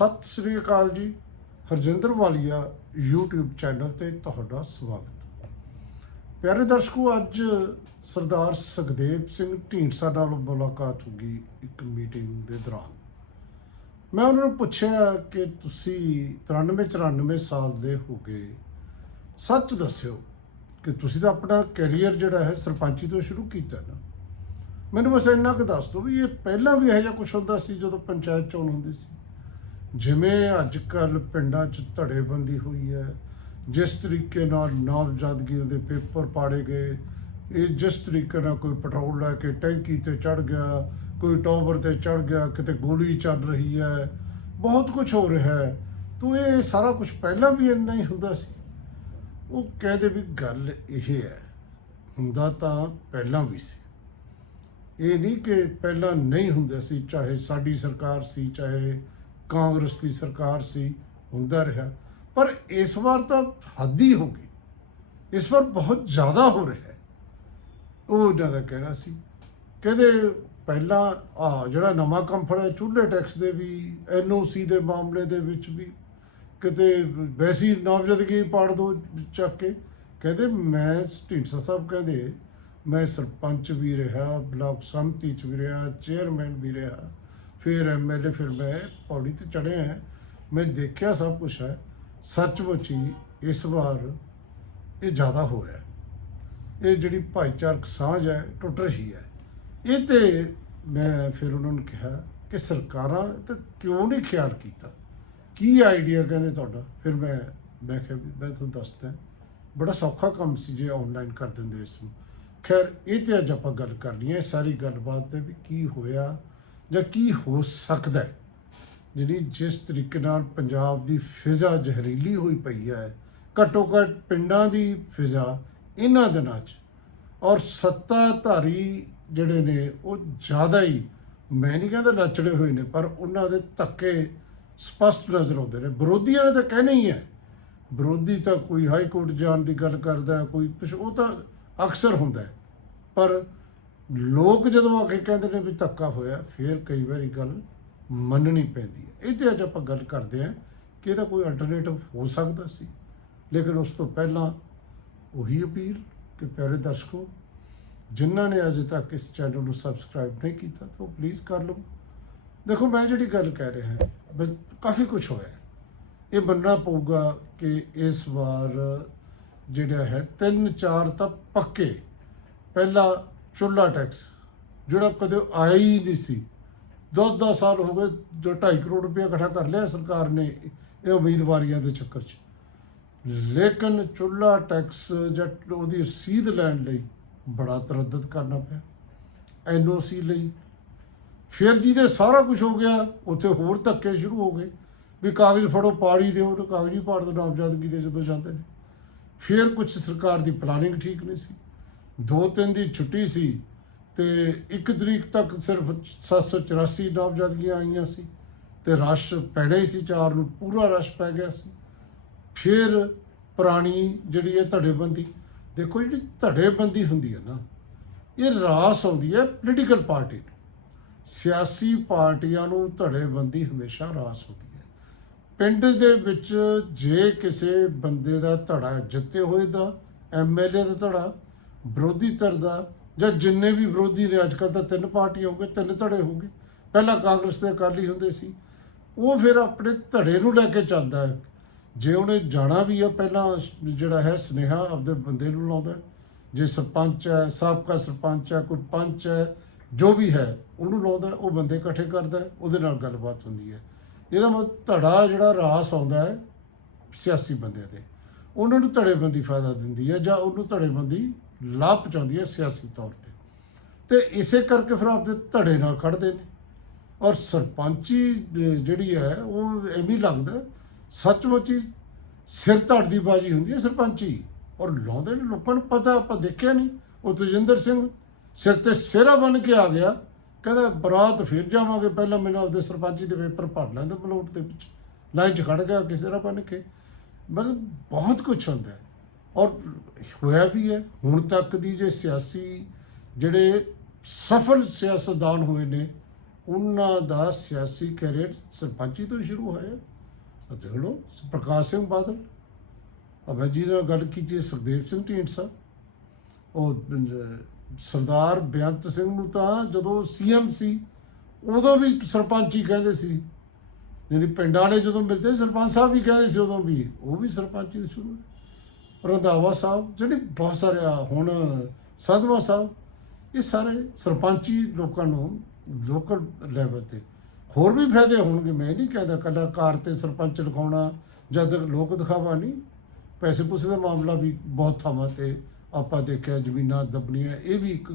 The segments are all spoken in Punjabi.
ਸਤਿ ਸ੍ਰੀ ਅਕਾਲ ਜੀ। ਹਰਜਿੰਦਰ ਵਾਲੀਆ, YouTube ਚੈਨਲ ਤੇ ਤੁਹਾਡਾ ਸਵਾਗਤ। ਪਿਆਰੇ ਦਰਸ਼ਕੋ, ਅੱਜ ਸਰਦਾਰ ਸੁਖਦੇਵ ਸਿੰਘ ਢੀਂਡਸਾ ਨਾਲ ਮੁਲਾਕਾਤ ਹੋ ਗਈ ਇੱਕ ਮੀਟਿੰਗ ਦੇ ਦੌਰਾਨ। ਮੈਂ ਉਹਨਾਂ ਨੂੰ ਪੁੱਛਿਆ ਕਿ ਤੁਸੀਂ 93 94 ਸਾਲ ਦੇ ਹੋ ਗਏ। ਸੱਚ ਦੱਸਿਓ ਕਿ ਤੁਸੀਂ ਤਾਂ ਆਪਣਾ ਕੈਰੀਅਰ ਜਿਹੜਾ ਹੈ ਸਰਪੰਚੀ ਤੋਂ ਸ਼ੁਰੂ ਕੀਤਾ ਨਾ। ਮੈਨੂੰ ਬਸ ਇੰਨਾ ਕੁ ਦੱਸ ਦਿਓ ਵੀ ਇਹ ਪਹਿਲਾਂ ਵੀ ਇਹੋ ਜਿਹਾ ਕੁਝ ਹੁੰਦਾ ਸੀ ਜਦੋਂ ਪੰਚਾਇਤ ਚੋਣ ਹੁੰਦੀ ਸੀ? ਜਿਵੇਂ ਅੱਜ ਕੱਲ ਪਿੰਡਾਂ 'ਚ ਧੜੇਬੰਦੀ ਹੋਈ ਹੈ, ਜਿਸ ਤਰੀਕੇ ਨਾਲ ਨਾਮਜ਼ਦਗੀਆਂ ਦੇ ਪੇਪਰ ਪਾੜੇ ਗਏ, ਇਹ ਜਿਸ ਤਰੀਕੇ ਨਾਲ ਕੋਈ ਪੈਟਰੋਲ ਲੈ ਕੇ ਟੈਂਕੀ ਤੇ ਚੜ ਗਿਆ, ਕੋਈ ਟਾਵਰ ਤੇ ਚੜ ਗਿਆ, ਕਿਤੇ ਗੋਲੀ ਚੱਲ ਰਹੀ ਹੈ, ਬਹੁਤ ਕੁਝ ਹੋ ਰਿਹਾ ਹੈ। ਤੂੰ ਇਹ ਸਾਰਾ ਕੁਝ ਪਹਿਲਾਂ ਵੀ ਇੰਨਾ ਹੀ ਹੁੰਦਾ ਸੀ। ਉਹ ਕਹਿੰਦੇ ਵੀ ਗੱਲ ਇਹ ਹੈ, ਹੁੰਦਾ ਤਾਂ ਪਹਿਲਾਂ ਵੀ ਸੀ। ਇਹ ਨਹੀਂ ਕਿ ਪਹਿਲਾਂ ਨਹੀਂ ਹੁੰਦੇ ਸੀ, ਚਾਹੇ ਸਾਡੀ ਸਰਕਾਰ ਸੀ, ਚਾਹੇ ਕਾਂਗਰਸ ਦੀ ਸਰਕਾਰ ਸੀ, ਹੁੰਦਾ ਰਿਹਾ। ਪਰ ਇਸ ਵਾਰ ਤਾਂ ਹੱਦ ਹੀ ਹੋ ਗਈ। ਇਸ ਵਾਰ ਬਹੁਤ ਜ਼ਿਆਦਾ ਹੋ ਰਿਹਾ ਹੈ। ਉਹ ਉਹਨਾਂ ਦਾ ਕਹਿਣਾ ਸੀ। ਕਹਿੰਦੇ ਪਹਿਲਾਂ ਆ ਜਿਹੜਾ ਨਵਾਂ ਕੰਮ ਫੜਿਆ ਚੁੱਲ੍ਹੇ ਟੈਕਸ ਦੇ ਵੀ ਐਨਓਸੀ ਦੇ ਮਾਮਲੇ ਦੇ ਵਿੱਚ ਵੀ ਕਿਤੇ ਵੈਸੀ ਨਾਮਜ਼ਦਗੀ ਪਾੜ ਦੋ ਚੱਕ ਕੇ। ਕਹਿੰਦੇ ਮੈਂ ਢੀਂਡਸਾ ਸਾਹਿਬ ਕਹਿੰਦੇ, ਮੈਂ ਸਰਪੰਚ ਵੀ ਰਿਹਾ, ਬਲਾਕ ਸੰਮਤੀ ਚ ਵੀ ਰਿਹਾ, ਚੇਅਰਮੈਨ ਵੀ ਰਿਹਾ। ਫਿਰ ਐਮਐਲਏ ਫਿਰ ਮੈਂ ਪੌੜੀ ਤੇ ਚੜਿਆ ਹੈ। ਮੈਂ ਦੇਖਿਆ ਸਭ ਕੁਝ ਹੈ। ਸੱਚਮੁੱਚ ਹੀ ਇਸ ਵਾਰ ਇਹ ਜ਼ਿਆਦਾ ਹੋਇਆ ਇਹ ਜਿਹੜੀ ਭਾਈਚਾਰਕ ਸਾਂਝ ਹੈ, ਟੁੱਟ ਰਹੀ ਹੈ। ਇਹ ਤੇ ਮੈਂ ਫਿਰ ਉਹਨਾਂ ਨੂੰ ਕਿਹਾ ਕਿ ਸਰਕਾਰਾਂ ਤਾਂ ਕਿਉਂ ਨਹੀਂ ਖਿਆਲ ਕੀਤਾ? ਕੀ ਆਈਡੀਆ ਕਹਿੰਦੇ ਤੁਹਾਡਾ? ਫਿਰ ਮੈਂ ਮੈਂ ਕਿਹਾ ਵੀ ਮੈਂ ਤੁਹਾਨੂੰ ਦੱਸਦਾ ਬੜਾ ਸੌਖਾ ਕੰਮ ਸੀ ਜੇ ਆਨਲਾਈਨ ਕਰ ਦਿੰਦੇ ਇਸ ਨੂੰ। ਖੈਰ, ਇਹ ਤੇ ਅੱਜ ਆਪਾਂ ਗੱਲ ਕਰਨੀ ਹੈ। ਸਾਰੀ ਗੱਲਬਾਤ ਤੇ ਵੀ ਕੀ ਹੋਇਆ ਜਾਂ ਕੀ ਹੋ ਸਕਦਾ ਹੈ? ਜਿਹੜੀ ਜਿਸ ਤਰੀਕੇ ਨਾਲ ਪੰਜਾਬ ਦੀ ਫਿਜ਼ਾ ਜ਼ਹਿਰੀਲੀ ਹੋਈ ਪਈ ਹੈ, ਘੱਟੋ ਘੱਟ ਪਿੰਡਾਂ ਦੀ ਫਿਜ਼ਾ ਇਹਨਾਂ ਦਿਨਾਂ 'ਚ ਔਰ ਸੱਤਾਧਾਰੀ ਜਿਹੜੇ ਨੇ ਉਹ ਜ਼ਿਆਦਾ ਹੀ, ਮੈਂ ਨਹੀਂ ਕਹਿੰਦਾ ਲੱਚੜੇ ਹੋਏ ਨੇ, ਪਰ ਉਹਨਾਂ ਦੇ ਧੱਕੇ ਸਪਸ਼ਟ ਨਜ਼ਰ ਆਉਂਦੇ ਨੇ। ਵਿਰੋਧੀਆਂ ਨੇ ਤਾਂ ਕਹਿਣਾ ਹੀ ਹੈ। ਵਿਰੋਧੀ ਤਾਂ ਕੋਈ ਹਾਈ ਕੋਰਟ ਜਾਣ ਦੀ ਗੱਲ ਕਰਦਾ, ਕੋਈ ਕੁਛ, ਉਹ ਤਾਂ ਅਕਸਰ ਹੁੰਦਾ ਪਰ ਲੋਕ ਜਦੋਂ ਆ ਕੇ ਕਹਿੰਦੇ ਨੇ ਵੀ ਧੱਕਾ ਹੋਇਆ, ਫਿਰ ਕਈ ਵਾਰੀ ਗੱਲ ਮੰਨਣੀ ਪੈਂਦੀ ਹੈ। ਇਹ ਤੇ ਅੱਜ ਆਪਾਂ ਗੱਲ ਕਰਦੇ ਹਾਂ ਕਿ ਇਹਦਾ ਕੋਈ ਅਲਟਰਨੇਟਿਵ ਹੋ ਸਕਦਾ ਸੀ। ਲੇਕਿਨ ਉਸ ਤੋਂ ਪਹਿਲਾਂ ਉਹੀ ਅਪੀਲ ਕਿ ਪਿਆਰੇ ਦਰਸ਼ਕੋ, ਜਿਨ੍ਹਾਂ ਨੇ ਅਜੇ ਤੱਕ ਇਸ ਚੈਨਲ ਨੂੰ ਸਬਸਕ੍ਰਾਈਬ ਨਹੀਂ ਕੀਤਾ, ਤਾਂ ਉਹ ਪਲੀਜ਼ ਕਰ ਲਓ ਦੇਖੋ, ਮੈਂ ਜਿਹੜੀ ਗੱਲ ਕਹਿ ਰਿਹਾ ਹਾਂ ਕਾਫੀ ਕੁਝ ਹੋਇਆ ਇਹ ਮੰਨਣਾ ਪਊਗਾ ਕਿ ਇਸ ਵਾਰ ਜਿਹੜਾ ਹੈ 3-4 ਤਾਂ ਪੱਕੇ। ਪਹਿਲਾ ਚੁੱਲਾ ਟੈਕਸ, ਜਿਹੜਾ ਕਦੇ ਆਇਆ ਹੀ ਨਹੀਂ ਸੀ। 10-10 ਸਾਲ ਹੋ ਗਏ, ਜੋ 2.5 ਕਰੋੜ ਰੁਪਏ ਇਕੱਠਾ ਕਰ ਲਿਆ ਸਰਕਾਰ ਨੇ ਇਹ ਉਮੀਦਵਾਰੀਆਂ ਦੇ ਚੱਕਰ 'ਚ। ਲੇਕਿਨ ਚੁੱਲਾ ਟੈਕਸ ਜਾਂ ਉਹਦੀ ਰਸੀਦ ਲੈਣ ਲਈ ਬੜਾ ਤਰੱਦਦ ਕਰਨਾ ਪਿਆ ਐਨਓਸੀ ਲਈ। ਫਿਰ ਜਿਹਦੇ ਸਾਰਾ ਕੁਝ ਹੋ ਗਿਆ, ਉੱਥੇ ਹੋਰ ਧੱਕੇ ਸ਼ੁਰੂ ਹੋ ਗਏ ਵੀ ਕਾਗਜ਼ ਫੜੋ, ਪਾੜੀ ਦਿਓ ਤੇ ਕਾਗਜ਼ੀ ਪਾੜ ਦੋ ਨਾਮਜ਼ਦਗੀ ਦੇ ਜਦੋਂ ਜਾਂਦੇ ਨੇ। ਫਿਰ ਕੁਝ ਸਰਕਾਰ ਦੀ ਪਲਾਨਿੰਗ ਠੀਕ ਨਹੀਂ ਸੀ। ਦੋ ਤਿੰਨ ਦੀ ਛੁੱਟੀ ਸੀ ਤੇ ਇੱਕ ਤਰੀਕ ਤੱਕ ਸਿਰਫ 784 ਨਾਮਜ਼ਦਗੀਆਂ ਆਈਆਂ ਸੀ ਤੇ ਰਸ਼ ਪੈਣਾ ਹੀ ਸੀ, ਚਾਰ ਨੂੰ ਪੂਰਾ ਰਸ਼ ਪੈ ਗਿਆ ਸੀ। ਫਿਰ ਪੁਰਾਣੀ ਜਿਹੜੀ ਹੈ ਧੜੇਬੰਦੀ, ਦੇਖੋ ਜਿਹੜੀ ਧੜੇਬੰਦੀ ਹੁੰਦੀ ਹੈ ਨਾ, ਇਹ ਰਾਸ ਆਉਂਦੀ ਹੈ ਪੋਲੀਟੀਕਲ ਪਾਰਟੀ ਨੂੰ। ਸਿਆਸੀ ਪਾਰਟੀਆਂ ਨੂੰ ਧੜੇਬੰਦੀ ਹਮੇਸ਼ਾ ਰਾਸ ਹੁੰਦੀ ਹੈ। ਪਿੰਡ ਦੇ ਵਿੱਚ ਜੇ ਕਿਸੇ ਬੰਦੇ ਦਾ ਧੜਾ ਜਿੱਤੇ ਹੋਏ ਦਾ ਐਮਐਲਏ ਦਾ ਧੜਾ ਵਿਰੋਧੀ ਧਿਰ ਦਾ ਜਾਂ ਜਿੰਨੇ ਵੀ ਵਿਰੋਧੀ ਨੇ ਅੱਜ ਕੱਲ੍ਹ ਤਾਂ ਤਿੰਨ ਪਾਰਟੀਆਂ ਹੋ ਗਏ ਤਿੰਨ ਧੜੇ ਹੋ ਗਏ ਪਹਿਲਾਂ ਕਾਂਗਰਸ ਦੇ ਅਕਾਲੀ ਹੁੰਦੇ ਸੀ। ਉਹ ਫਿਰ ਆਪਣੇ ਧੜੇ ਨੂੰ ਲੈ ਕੇ ਚੱਲਦਾ ਹੈ। ਜੇ ਉਹਨੇ ਜਾਣਾ ਵੀ ਆ, ਪਹਿਲਾਂ ਜਿਹੜਾ ਹੈ ਸਨੇਹਾ ਆਪਦੇ ਬੰਦੇ ਨੂੰ ਲਾਉਂਦਾ ਜੇ ਸਰਪੰਚ ਹੈ, ਸਾਬਕਾ ਸਰਪੰਚ ਹੈ, ਕੋਈ ਪੰਚ ਹੈ, ਜੋ ਵੀ ਹੈ, ਉਹਨੂੰ ਲਾਉਂਦਾ ਉਹ ਬੰਦੇ ਇਕੱਠੇ ਕਰਦਾ ਉਹਦੇ ਨਾਲ ਗੱਲਬਾਤ ਹੁੰਦੀ ਹੈ। ਇਹਦਾ ਮਤਲਬ ਧੜਾ ਜਿਹੜਾ ਰਾਸ ਆਉਂਦਾ ਹੈ ਸਿਆਸੀ ਬੰਦੇ ਤੇ। ਉਹਨਾਂ ਨੂੰ ਧੜੇਬੰਦੀ ਫਾਇਦਾ ਦਿੰਦੀ ਹੈ ਜਾਂ ਉਹਨੂੰ ਧੜੇਬੰਦੀ ਲਾਭ ਪਹੁੰਚਾਉਂਦੀ ਹੈ ਸਿਆਸੀ ਤੌਰ ਤੇ। ਤੇ ਇਸੇ ਕਰਕੇ ਫਿਰ ਆਪਦੇ ਧੜੇ ਨਾਲ ਖੜਦੇ ਨੇ। ਔਰ ਸਰਪੰਚੀ ਜ- ਜਿਹੜੀ ਹੈ, ਉਹ ਐਵੇਂ ਲੱਗਦਾ, ਸੱਚਮੁੱਚ ਹੀ ਸਿਰ ਧੜ ਦੀ ਬਾਜੀ ਹੁੰਦੀ ਹੈ ਸਰਪੰਚੀ। ਔਰ ਲਾਉਂਦੇ ਨੇ ਲੋਕਾਂ ਨੂੰ ਪਤਾ, ਆਪਾਂ ਦੇਖਿਆ ਨਹੀਂ। ਉਹ ਤਜਿੰਦਰ ਸਿੰਘ ਸਿਰ ਤੇ ਸਿਹਰਾ ਬਣ ਕੇ ਆ ਗਿਆ। ਕਹਿੰਦਾ, ਬਰਾਤ ਫਿਰ ਜਾਵਾਂਗੇ, ਪਹਿਲਾਂ ਮੈਨੂੰ ਆਪਦੇ ਸਰਪੰਚੀ ਦੇ ਪੇਪਰ ਭਰ ਲੈਂਦੇ ਬਲੋਟ ਦੇ ਵਿੱਚ। ਲਾਈਨ 'ਚ ਖੜ ਗਿਆ ਕਿਸੇ ਤਰ੍ਹਾਂ ਬਣ ਕੇ। ਮਤਲਬ ਬਹੁਤ ਕੁਝ ਹੁੰਦਾ ਹੈ। ਔਰ ਹੋਇਆ ਵੀ ਹੈ। ਹੁਣ ਤੱਕ ਦੀ ਜੇ ਸਿਆਸੀ ਜਿਹੜੇ ਸਫਲ ਸਿਆਸਤਦਾਨ ਹੋਏ ਨੇ, ਉਹਨਾਂ ਦਾ ਸਿਆਸੀ ਕੈਰੀਅਰ ਸਰਪੰਚੀ ਤੋਂ ਹੀ ਸ਼ੁਰੂ ਹੋਇਆ ਅਤੇ ਦੇਖ ਪ੍ਰਕਾਸ਼ ਸਿੰਘ ਬਾਦਲ। ਅਬੇ ਜੀ ਨਾਲ ਗੱਲ ਕੀਤੀ ਸੁਖਦੇਵ ਸਿੰਘ ਢੀਂਡਸਾ ਉਹ ਸਰਦਾਰ ਬੇਅੰਤ ਸਿੰਘ ਨੂੰ ਤਾਂ ਜਦੋਂ ਸੀਐਮ ਸੀ, ਉਦੋਂ ਵੀ ਸਰਪੰਚ ਹੀ ਕਹਿੰਦੇ ਸੀ। ਯਾਨੀ ਪਿੰਡਾਂ ਵਾਲੇ ਜਦੋਂ ਮਿਲਦੇ, ਸਰਪੰਚ ਸਾਹਿਬ ਵੀ ਕਹਿੰਦੇ ਸੀ ਉਦੋਂ ਵੀ। ਉਹ ਵੀ ਸਰਪੰਚੀ ਦੇ ਸ਼ੁਰੂ ਰੰਧਾਵਾ ਸਾਹਿਬ, ਜਿਹੜੇ ਬਹੁਤ ਸਾਰੇ ਆ, ਹੁਣ ਸਾਧਵਾ ਸਾਹਿਬ, ਇਹ ਸਾਰੇ ਸਰਪੰਚੀ ਲੋਕਾਂ ਨੂੰ ਲੋਕਲ ਲੈਵਲ ਤੇ। ਹੋਰ ਵੀ ਫਾਇਦੇ ਹੋਣਗੇ, ਮੈਂ ਨਹੀਂ ਕਹਿੰਦਾ ਕੱਲਾ ਕਾਰ ਤੇ ਸਰਪੰਚ ਲਿਖਾਉਣਾ ਜਦ ਲੋਕ ਦਿਖਾਵਾ ਨਹੀਂ। ਪੈਸੇ ਪੂਸੇ ਦਾ ਮਾਮਲਾ ਵੀ ਬਹੁਤ ਥਾਵਾਂ ਤੇ ਆਪਾਂ ਦੇਖਿਆ, ਜ਼ਮੀਨਾਂ ਦਬਣੀਆਂ, ਇਹ ਵੀ ਇੱਕ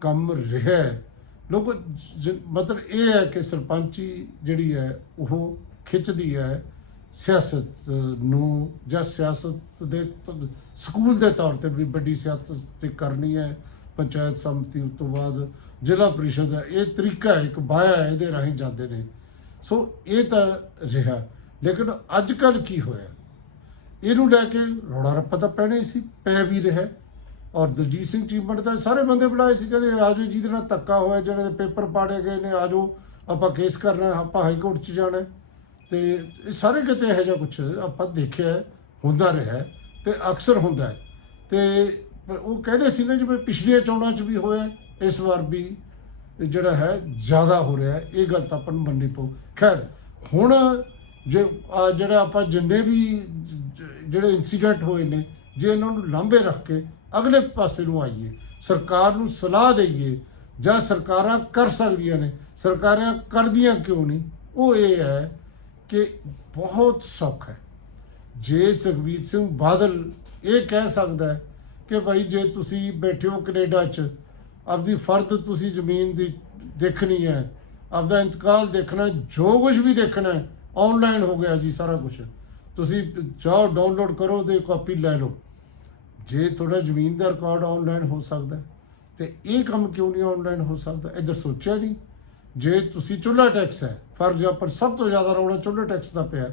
ਕੰਮ ਰਿਹਾ ਹੈ। ਲੋਕ ਜ- ਮਤਲਬ ਇਹ ਹੈ ਕਿ ਸਰਪੰਚੀ ਜਿਹੜੀ ਹੈ, ਉਹ ਖਿੱਚਦੀ ਹੈ ਸਿਆਸਤ ਨੂੰ ਜਾਂ ਸਿਆਸਤ ਦੇ ਸਕੂਲ ਦੇ ਤੌਰ ਤੇ ਵੀ ਵੱਡੀ ਸਿਆਸਤ ਤੇ ਕਰਨੀ ਹੈ, ਪੰਚਾਇਤ ਸਮਿਤੀ ਉਸ ਤੋਂ ਬਾਅਦ ਜ਼ਿਲ੍ਹਾ ਪ੍ਰੀਸ਼ਦ ਹੈ, ਇਹ ਤਰੀਕਾ ਹੈ ਇੱਕ ਬਾਇਆ ਹੈ, ਇਹਦੇ ਰਾਹੀਂ ਜਾਂਦੇ ਨੇ। ਸੋ ਇਹ ਤਾਂ ਰਿਹਾ। ਲੇਕਿਨ ਅੱਜ ਕੱਲ ਕੀ ਹੋਇਆ? ਇਹਨੂੰ ਲੈ ਕੇ ਰੌਲਾ ਰੱਪਾ ਤਾਂ ਪੈਣਾ ਹੀ ਸੀ, ਪੈ ਵੀ ਰਿਹਾ। ਔਰ ਦਲਜੀਤ ਸਿੰਘ ਚੀਮੜ ਤਾਂ ਸਾਰੇ ਬੰਦੇ ਬੁਲਾਏ ਸੀ, ਕਹਿੰਦੇ ਆਜੋ ਜਿਹਦੇ ਨਾਲ ਧੱਕਾ ਹੋਇਆ ਜਿਹੜੇ ਪੇਪਰ ਪਾੜੇ ਗਏ ਨੇ ਆਜੋ ਆਪਾਂ ਕੇਸ ਕਰਨਾ, ਆਪਾਂ ਹਾਈ ਕੋਰਟ 'ਚ ਜਾਣਾ। ਤੇ ਇਹ ਸਾਰੇ ਕਿਤੇ ਇਹੋ ਜਿਹਾ ਕੁਝ ਆਪਾਂ ਦੇਖਿਆ ਹੁੰਦਾ ਰਿਹਾ ਹੈ ਤੇ ਅਕਸਰ ਹੁੰਦਾ ਹੈ। ਤੇ ਉਹ ਕਹਿੰਦੇ ਸੀ ਨਾ ਜਿਵੇਂ ਪਿਛਲੀਆਂ ਚੋਣਾਂ 'ਚ ਵੀ ਹੋਇਆ, ਇਸ ਵਾਰ ਵੀ ਜਿਹੜਾ ਹੈ ਜ਼ਿਆਦਾ ਹੋ ਰਿਹਾ ਇਹ ਗੱਲ ਤਾਂ ਆਪਾਂ ਨੂੰ ਮੰਨਣੀ ਪਊ। ਖੈਰ, ਹੁਣ ਜੇ ਜਿਹੜਾ ਆਪਾਂ ਜਿੰਨੇ ਵੀ ਜਿਹੜੇ ਇਨਸੀਡੈਂਟ ਹੋਏ ਨੇ, ਜੇ ਇਹਨਾਂ ਨੂੰ ਲਾਂਭੇ ਰੱਖ ਕੇ ਅਗਲੇ ਪਾਸੇ ਨੂੰ ਆਈਏ, ਸਰਕਾਰ ਨੂੰ ਸਲਾਹ ਦਈਏ, ਜਾਂ ਸਰਕਾਰਾਂ ਕਰ ਸਕਦੀਆਂ ਨੇ, ਸਰਕਾਰਾਂ ਕਰਦੀਆਂ ਕਿਉਂ ਨਹੀਂ, ਉਹ ਇਹ ਹੈ ਕਿ ਬਹੁਤ ਸੌਖਾ ਹੈ। ਜੇ ਸੁਖਬੀਰ ਸਿੰਘ ਬਾਦਲ ਇਹ ਕਹਿ ਸਕਦਾ ਹੈ ਕਿ ਭਾਈ ਜੇ ਤੁਸੀਂ ਬੈਠੇ ਹੋ ਕੈਨੇਡਾ 'ਚ ਆਪਦੀ ਫਰਦ ਤੁਸੀਂ ਜ਼ਮੀਨ ਦੀ ਦੇਖਣੀ ਹੈ ਆਪਦਾ ਇੰਤਕਾਲ ਦੇਖਣਾ ਜੋ ਕੁਝ ਵੀ ਦੇਖਣਾ ਹੈ ਆਨਲਾਈਨ ਹੋ ਗਿਆ ਜੀ ਸਾਰਾ ਕੁਝ ਤੁਸੀਂ ਜਾਓ ਡਾਊਨਲੋਡ ਕਰੋ ਤੇ ਕਾਪੀ ਲੈ ਲਓ। ਜੇ ਤੁਹਾਡਾ ਜ਼ਮੀਨ ਦਾ ਰਿਕਾਰਡ ਆਨਲਾਈਨ ਹੋ ਸਕਦਾ ਹੈ, ਤੇ ਇਹ ਕੰਮ ਕਿਉਂ ਨਹੀਂ ਆਨਲਾਈਨ ਹੋ ਸਕਦਾ? ਇੱਧਰ ਸੋਚਿਆ ਨਹੀਂ? ਜੇ ਤੁਸੀਂ ਚੁੱਲ੍ਹਾ ਟੈਕਸ ਹੈ ਫਾਰ ਐਗਜ਼ਾਮਪਲ ਸਭ ਤੋਂ ਜ਼ਿਆਦਾ ਰੌਲਾ ਚੁੱਲ੍ਹਾ ਟੈਕਸ ਦਾ ਪਿਆ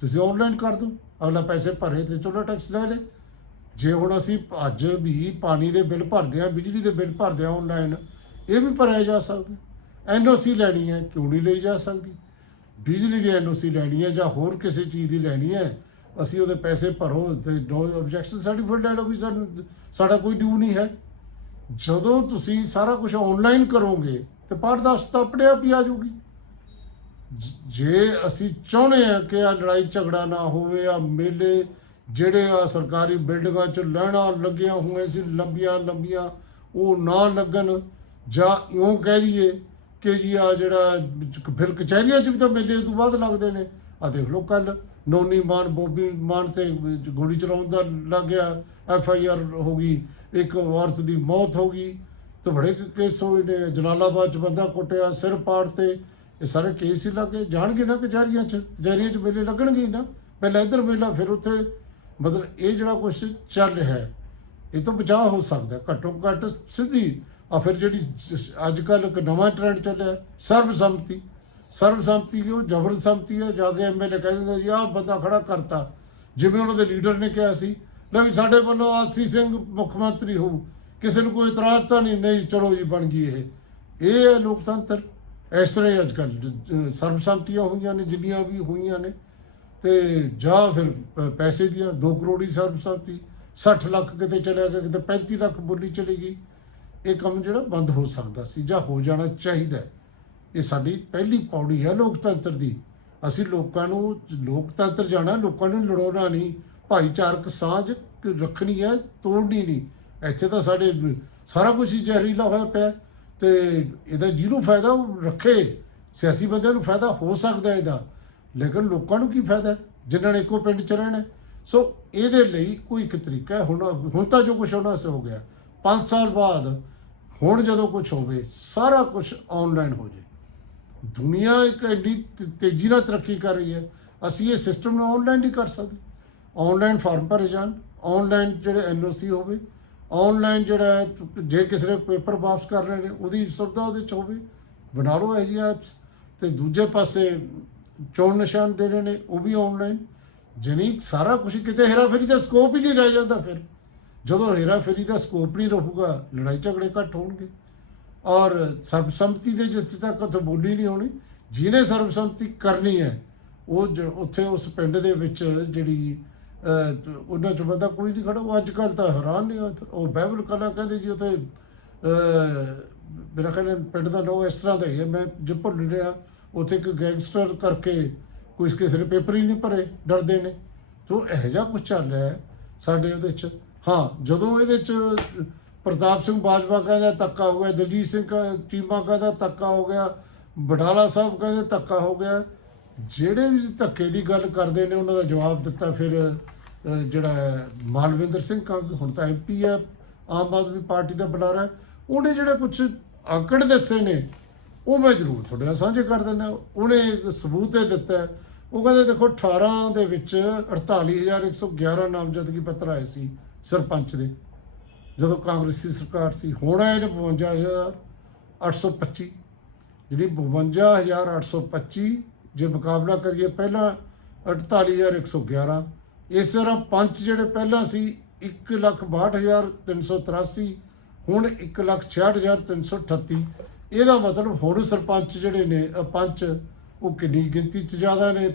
ਤੁਸੀਂ ਆਨਲਾਈਨ ਕਰ ਦਿਓ, ਅਗਲਾ ਪੈਸੇ ਭਰੇ ਤੇ ਚੁੱਲ੍ਹਾ ਟੈਕਸ ਲੈ ਲੇ। ਜੇ ਹੁਣ ਅਸੀਂ ਅੱਜ ਵੀ ਪਾਣੀ ਦੇ ਬਿੱਲ ਭਰਦੇ ਆ ਬਿਜਲੀ ਦੇ ਬਿੱਲ ਭਰਦੇ ਆ ਆਨਲਾਈਨ ਇਹ ਵੀ ਭਰਿਆ ਜਾ ਸਕਦਾ ਐਨਓਸੀ ਲੈਣੀ ਹੈ, ਕਿਉਂ ਨਹੀਂ ਲਈ ਜਾ ਸਕਦੀ? ਬਿਜਲੀ ਦੀ ਐਨਓਸੀ ਲੈਣੀ ਹੈ ਜਾਂ ਹੋਰ ਕਿਸੇ ਚੀਜ਼ ਦੀ ਲੈਣੀ ਹੈ, ਅਸੀਂ ਉਹਦੇ ਪੈਸੇ ਭਰੋ ਤੇ ਨੋ ਆਬਜੈਕਸ਼ਨ ਸਰਟੀਫਿਕੇਟ ਲੈ ਲਓ ਵੀ ਸਾਨੂੰ, ਸਾਡਾ ਕੋਈ ਡਿਊ ਨਹੀਂ ਹੈ। ਜਦੋਂ ਤੁਸੀਂ ਸਾਰਾ ਕੁਝ ਆਨਲਾਈਨ ਕਰੋਗੇ ਤੇ ਪਾਰਦਰਸ਼ਤਾ ਆਪਣੇ ਆਪ ਹੀ ਆ ਜਾਊਗੀ ਜੇ ਅਸੀਂ ਚਾਹੁੰਦੇ ਆ ਕਿ ਆ ਲੜਾਈ ਝਗੜਾ ਨਾ ਹੋਵੇ ਆ ਮੇਲੇ ਜਿਹੜੇ ਆ ਸਰਕਾਰੀ ਬਿਲਡਿੰਗਾਂ 'ਚ ਲੈਣਾ ਲੱਗੀਆਂ ਹੋਈਆਂ ਸੀ, ਲੰਬੀਆਂ ਲੰਬੀਆਂ, ਉਹ ਨਾ ਲੱਗਣ, ਜਾਂ ਇਉਂ ਕਹਿ ਦਈਏ ਕਿ ਜੀ ਆ ਜਿਹੜਾ ਫਿਰ ਕਚਹਿਰੀਆਂ 'ਚ ਵੀ ਤਾਂ ਮੇਲੇ ਤੋਂ ਬਾਅਦ ਲੱਗਦੇ ਨੇ। ਆ ਦੇਖ ਲਓ ਕੱਲ ਨੋਨੀ ਮਾਨ, ਬੋਬੀ ਮਾਨ ਤੇ ਗੋਲੀ ਚਲਾਉਣ ਦਾ ਲੱਗ ਗਿਆ, ਐਫ ਆਈ ਆਰ ਹੋ ਗਈ, ਇੱਕ ਔਰਤ ਦੀ ਮੌਤ ਹੋ ਗਈ ਤੇ ਬੜੇ ਕੇਸ ਹੋਏ ਨੇ, ਜਲਾਲਾਬਾਦ ਚ ਬੰਦਾ ਕੁੱਟਿਆ, ਸਿਰ ਪਾੜ ਤੇ, ਇਹ ਸਾਰੇ ਕੇਸ ਹੀ ਲੱਗੇ ਜਾਣਗੇ ਨਾ ਕਚਹਿਰੀਆਂ ਚ ਕਚਹਿਰੀਆਂ ਚ ਮੇਲੇ ਲੱਗਣਗੇ ਨਾ। ਪਹਿਲਾਂ ਇੱਧਰ ਮੇਲਾ, ਫਿਰ ਉੱਥੇ। ਮਤਲਬ ਇਹ ਜਿਹੜਾ ਕੁਝ ਚੱਲ ਰਿਹਾ ਹੈ, ਇਹ ਤੋਂ ਬਚਾਅ ਹੋ ਸਕਦਾ ਘੱਟੋ ਘੱਟ ਸਿੱਧੀ, ਆ ਫਿਰ ਜਿਹੜੀ ਅੱਜ ਕੱਲ ਇੱਕ ਨਵਾਂ ਟ੍ਰੈਂਡ ਚੱਲਿਆ ਸਰਬਸੰਮਤੀ। ਸਰਬਸੰਮਤੀ ਕਿਉਂ ਜ਼ਬਰਦਸਤੀ ਹੈ, ਜਾ ਕੇ ਐਮਐਲਏ ਕਹਿ ਦਿੰਦੇ ਜੀ, ਆਹ ਬੰਦਾ ਖੜਾ ਕਰਤਾ। ਜਿਵੇਂ ਉਹਨਾਂ ਦੇ ਲੀਡਰ ਨੇ ਕਿਹਾ ਸੀ, ਲੈ ਵੀ ਸਾਡੇ ਵੱਲੋਂ ਆਸੀ ਸਿੰਘ ਮੁੱਖ ਮੰਤਰੀ ਹੋਊ। ਕਿਸੇ ਨੂੰ ਕੋਈ ਇਤਰਾਜ਼ ਤਾਂ ਨਹੀਂ ਨਹੀਂ, ਚਲੋ ਜੀ ਬਣ ਗਈ ਇਹ। ਇਹ ਹੈ ਲੋਕਤੰਤਰ। ਇਸ ਤਰ੍ਹਾਂ ਹੀ ਅੱਜ ਕੱਲ੍ਹ ਸਰਬਸੰਮਤੀਆਂ ਹੋਈਆਂ ਨੇ, ਜਿੰਨੀਆਂ ਵੀ ਹੋਈਆਂ ਨੇ। ਤੇ ਜਾਂ ਫਿਰ ਪੈਸੇ ਦੀਆਂ 2 ਕਰੋੜੀ ਸਰਬਸੰਮਤੀ 60 ਲੱਖ ਕਿਤੇ ਚਲਿਆ ਗਿਆ, ਕਿਤੇ 35 ਲੱਖ ਬੋਲੀ ਚਲੀ ਗਈ। ਇਹ ਕੰਮ ਜਿਹੜਾ ਬੰਦ ਹੋ ਸਕਦਾ ਸੀ ਜਾਂ ਹੋ ਜਾਣਾ ਚਾਹੀਦਾ ਇਹ ਸਾਡੀ ਪਹਿਲੀ ਪੌੜੀ ਹੈ ਲੋਕਤੰਤਰ ਦੀ। ਅਸੀਂ ਲੋਕਾਂ ਨੂੰ, ਲੋਕਤੰਤਰ ਜਾਣਾ, ਲੋਕਾਂ ਨੂੰ ਲੜਾਉਣਾ ਨਹੀਂ। ਭਾਈਚਾਰਕ ਸਾਂਝ ਰੱਖਣੀ ਹੈ, ਤੋੜਨੀ ਨਹੀਂ। ਇੱਥੇ ਤਾਂ ਸਾਡੇ ਸਾਰਾ ਕੁਝ ਹੀ ਜ਼ਹਿਰੀਲਾ ਹੋਇਆ ਪਿਆ ਹੈ ਤੇ ਇਹਦਾ ਜਿਹਨੂੰ ਫਾਇਦਾ ਉਹ ਰੱਖੇ ਸਿਆਸੀ ਬੰਦਿਆਂ ਨੂੰ ਫਾਇਦਾ ਹੋ ਸਕਦਾ ਇਹਦਾ। ਲੇਕਿਨ ਲੋਕਾਂ ਨੂੰ ਕੀ ਫਾਇਦਾ ਹੈ, ਜਿਨ੍ਹਾਂ ਨੇ ਇੱਕੋ ਪਿੰਡ 'ਚ ਰਹਿਣਾ ਸੋ ਇਹਦੇ ਲਈ ਕੋਈ ਇੱਕ ਤਰੀਕਾ ਹੈ ਹੁਣ ਹੁਣ ਤਾਂ ਜੋ ਕੁਝ ਹੋਣਾ ਸੀ ਹੋ ਗਿਆ। 5 ਸਾਲ ਬਾਅਦ ਹੁਣ ਜਦੋਂ ਕੁਝ ਹੋਵੇ ਸਾਰਾ ਕੁਝ ਆਨਲਾਈਨ ਹੋ ਜੇ ਦੁਨੀਆ ਇੱਕ ਐਡੀ ਤੇ- ਤੇਜ਼ੀ ਨਾਲ ਤਰੱਕੀ ਕਰ ਰਹੀ ਹੈ। ਅਸੀਂ ਇਹ ਸਿਸਟਮ ਨੂੰ ਆਨਲਾਈਨ ਨਹੀਂ ਕਰ ਸਕਦੇ। ਆਨਲਾਈਨ ਫਾਰਮ ਭਰੇ ਜਾਣ ਆਨਲਾਈਨ ਜਿਹੜੇ ਐਨਓਸੀ ਹੋਵੇ ਆਨਲਾਈਨ ਜਿਹੜਾ ਹੈ, ਜੇ ਕਿਸੇ ਨੇ ਪੇਪਰ ਵਾਪਸ ਕਰ ਰਹੇ ਨੇ ਉਹਦੀ ਸੁਵਿਧਾ ਉਹਦੇ ਚ ਹੋਵੇ ਬਣਾ ਲਓ ਇਹ ਜਿਹੀ ਐਪਸ ਤੇ ਦੂਜੇ ਪਾਸੇ ਚੋਣ ਨਿਸ਼ਾਨ ਦੇਣੇ ਨੇ ਉਹ ਵੀ ਆਨਲਾਈਨ ਜਨੀ ਸਾਰਾ ਕੁਝ ਕਿਤੇ ਹੇਰਾਫੇਰੀ ਦਾ ਸਕੋਪ ਹੀ ਨਹੀਂ ਰਹਿ ਜਾਂਦਾ ਫਿਰ। ਜਦੋਂ ਹੇਰਾਫੇਰੀ ਦਾ ਸਕੋਪ ਨਹੀਂ ਰਹੂਗਾ ਲੜਾਈ ਝਗੜੇ ਘੱਟ ਹੋਣਗੇ। ਔਰ ਸਰਬਸੰਮਤੀ ਦੇ ਜਿੱਥੇ ਤੱਕ ਉੱਥੇ ਬੋਲੀ ਨਹੀਂ ਹੋਣੀ ਜਿਹਨੇ ਸਰਬਸੰਮਤੀ ਕਰਨੀ ਹੈ ਉਹ ਜ- ਉੱਥੇ ਉਸ ਪਿੰਡ ਦੇ ਵਿੱਚ ਜਿਹੜੀ ਉਹਨਾਂ ਚ ਬੰਦਾ ਕੋਈ ਨਹੀਂ ਖੜਾ, ਉਹ ਅੱਜ ਕੱਲ ਤਾਂ ਹੈਰਾਨ ਨਹੀਂ ਹੋਇਆ ਉਹ ਬਾਈਬਲ ਕਲਾ ਕਹਿੰਦੇ ਜੀ, ਉੱਥੇ ਮੇਰਾ ਖਿਆਲ ਪਿੰਡ ਦਾ ਨਾਮ ਇਸ ਤਰ੍ਹਾਂ ਦਾ ਹੀ ਹੈ, ਮੈਂ ਜੇ ਭੁੱਲ ਰਿਹਾ, ਉੱਥੇ ਇੱਕ ਗੈਂਗਸਟਰ ਕਰਕੇ ਕੋਈ ਕਿਸੇ ਨੇ ਪੇਪਰ ਹੀ ਨਹੀਂ ਭਰੇ, ਡਰਦੇ ਨੇ। ਤੋ ਇਹੋ ਜਿਹਾ ਕੁਝ ਚੱਲ ਰਿਹਾ ਹੈ ਸਾਡੇ ਉਹਦੇ ਚ। ਹਾਂ, ਜਦੋਂ ਇਹਦੇ ਚ ਪ੍ਰਤਾਪ ਸਿੰਘ ਬਾਜਵਾ ਕਹਿੰਦਾ ਤੱਕਾ ਹੋ ਗਿਆ, ਦਲਜੀਤ ਸਿੰਘ ਕ- ਚੀਮਾ ਕਹਿੰਦਾ ਤੱਕਾ ਹੋ ਗਿਆ ਬਟਾਲਾ ਸਾਹਿਬ ਕਹਿੰਦੇ ਤੱਕਾ ਹੋ ਗਿਆ, ਜਿਹੜੇ ਵੀ ਧੱਕੇ ਦੀ ਗੱਲ ਕਰਦੇ ਨੇ, ਉਹਨਾਂ ਦਾ ਜਵਾਬ ਦਿੱਤਾ ਫਿਰ ਜਿਹੜਾ ਹੈ ਮਾਲਵਿੰਦਰ ਸਿੰਘ ਕੰਗ, ਹੁਣ ਤਾਂ ਐਮਪੀ ਹੈ, ਆਮ ਆਦਮੀ ਪਾਰਟੀ ਦਾ ਬੁਲਾਰਾ ਉਹਨੇ ਜਿਹੜੇ ਕੁਝ ਆંકੜ ਦੱਸੇ ਨੇ, ਉਹ ਮੈਂ ਜ਼ਰੂਰ ਤੁਹਾਡੇ ਨਾਲ ਸਾਂਝੇ ਕਰ ਦਿੰਦਾ ਉਹਨੇ ਇੱਕ ਸਬੂਤ ਇਹ ਦਿੱਤਾ ਉਹ ਕਹਿੰਦੇ ਦੇਖੋ 18 ਦੇ ਵਿੱਚ 48111 ਨਾਮਜ਼ਦਗੀ ਪੱਤਰ ਆਏ ਸੀ ਸਰਪੰਚ ਦੇ, ਜਦੋਂ ਕਾਂਗਰਸੀ ਸਰਕਾਰ ਸੀ, ਹੁਣ ਆਏ ਨੇ 52825 ਜਿਹੜੀ 52825 ਜੇ ਮੁਕਾਬਲਾ ਕਰੀਏ, ਪਹਿਲਾਂ 48111 ਇਸ ਤਰ੍ਹਾਂ ਪੰਚ ਜਿਹੜੇ ਪਹਿਲਾਂ ਸੀ 162383 ਹੁਣ 166338 ਇਹਦਾ ਮਤਲਬ ਹੁਣ ਸਰਪੰਚ ਜਿਹੜੇ ਨੇ ਪੰਚ ਉਹ ਕਿੰਨੀ ਗਿਣਤੀ ਚ ਜ਼ਿਆਦਾ ਨੇ?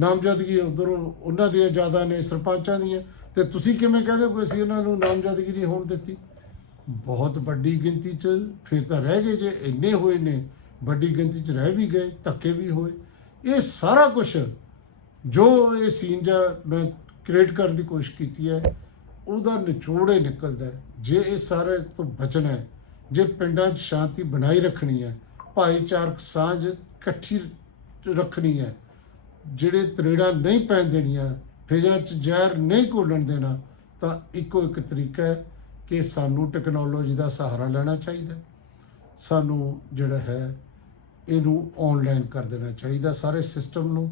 ਨਾਮਜ਼ਦਗੀ ਉਧਰ ਉਹਨਾਂ ਦੀਆਂ ਜ਼ਿਆਦਾ ਨੇ, ਸਰਪੰਚਾਂ ਦੀਆਂ। ਤੇ ਤੁਸੀਂ ਕਿਵੇਂ ਕਹਿੰਦੇ ਹੋ ਕਿ ਅਸੀਂ ਉਹਨਾਂ ਨੂੰ ਨਾਮਜ਼ਦਗੀ ਨਹੀਂ ਹੋਣ ਦਿੱਤੀ? ਬਹੁਤ ਵੱਡੀ ਗਿਣਤੀ ਚ ਫਿਰ ਤਾਂ ਰਹਿ ਗਏ ਜੇ, ਇੰਨੇ ਹੋਏ ਨੇ, ਵੱਡੀ ਗਿਣਤੀ ਚ ਰਹਿ ਵੀ ਗਏ, ਧੱਕੇ ਵੀ ਹੋਏ। ਇਹ ਸਾਰਾ ਕੁਝ ਜੋ ਇਹ ਸੀਨ ਜਾਂ ਮੈਂ ਕ੍ਰੀਏਟ ਕਰਨ ਦੀ ਕੋਸ਼ਿਸ਼ ਕੀਤੀ ਹੈ, ਉਹਦਾ ਨਿਚੋੜ ਇਹ ਨਿਕਲਦਾ ਜੇ ਇਹ ਸਾਰੇ ਤੋਂ ਬਚਣਾ ਹੈ, ਜੇ ਪਿੰਡਾਂ 'ਚ ਸ਼ਾਂਤੀ ਬਣਾਈ ਰੱਖਣੀ ਹੈ, ਭਾਈਚਾਰਕ ਸਾਂਝ ਇਕੱਠੀ ਰੱਖਣੀ ਹੈ, ਜਿਹੜੇ ਤਰੇੜਾ ਨਹੀਂ ਪੈਣ ਦੇਣੀਆਂ, ਫਿਜ਼ਾਂ 'ਚ ਜ਼ਹਿਰ ਨਹੀਂ ਘੋਲਣ ਦੇਣਾ, ਤਾਂ ਇੱਕੋ ਇੱਕ ਤਰੀਕਾ ਹੈ ਕਿ ਸਾਨੂੰ ਟੈਕਨੋਲੋਜੀ ਦਾ ਸਹਾਰਾ ਲੈਣਾ ਚਾਹੀਦਾ ਸਾਨੂੰ ਜਿਹੜਾ ਹੈ, ਇਹਨੂੰ ਆਨਲਾਈਨ ਕਰ ਦੇਣਾ ਚਾਹੀਦਾ ਸਾਰੇ ਸਿਸਟਮ ਨੂੰ।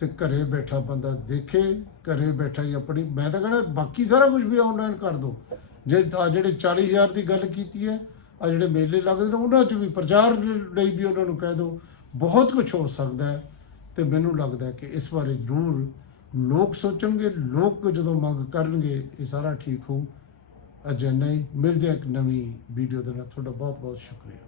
ਤੇ ਘਰੇ ਬੈਠਾ ਬੰਦਾ ਦੇਖੇ, ਘਰੇ ਬੈਠਾ ਹੀ ਆਪਣੀ, ਮੈਂ ਤਾਂ ਕਹਿੰਦਾ ਬਾਕੀ ਸਾਰਾ ਕੁਝ ਵੀ ਆਨਲਾਈਨ ਕਰ ਦੋ। ਜੇ ਆ ਜਿਹੜੇ 40000 ਦੀ ਗੱਲ ਕੀਤੀ ਹੈ ਆ ਜਿਹੜੇ ਮੇਲੇ ਲੱਗਦੇ ਨੇ, ਉਹਨਾਂ 'ਚ ਵੀ ਪ੍ਰਚਾਰ ਲਈ ਵੀ ਉਹਨਾਂ ਨੂੰ ਕਹਿ ਦਿਓ ਬਹੁਤ ਕੁਝ ਹੋ ਸਕਦਾ ਹੈ ਤੇ ਮੈਨੂੰ ਲੱਗਦਾ ਕਿ ਇਸ ਬਾਰੇ ਜ਼ਰੂਰ ਲੋਕ ਸੋਚਣਗੇ, ਲੋਕ ਜਦੋਂ ਮੰਗ ਕਰਨਗੇ, ਇਹ ਸਾਰਾ ਠੀਕ ਹੋ ਅਜੇ ਨਹੀਂ ਮਿਲਦੇ ਹਾਂ ਇੱਕ ਨਵੀਂ ਵੀਡੀਓ ਦੇ ਨਾਲ। ਤੁਹਾਡਾ ਬਹੁਤ ਬਹੁਤ ਸ਼ੁਕਰੀਆ।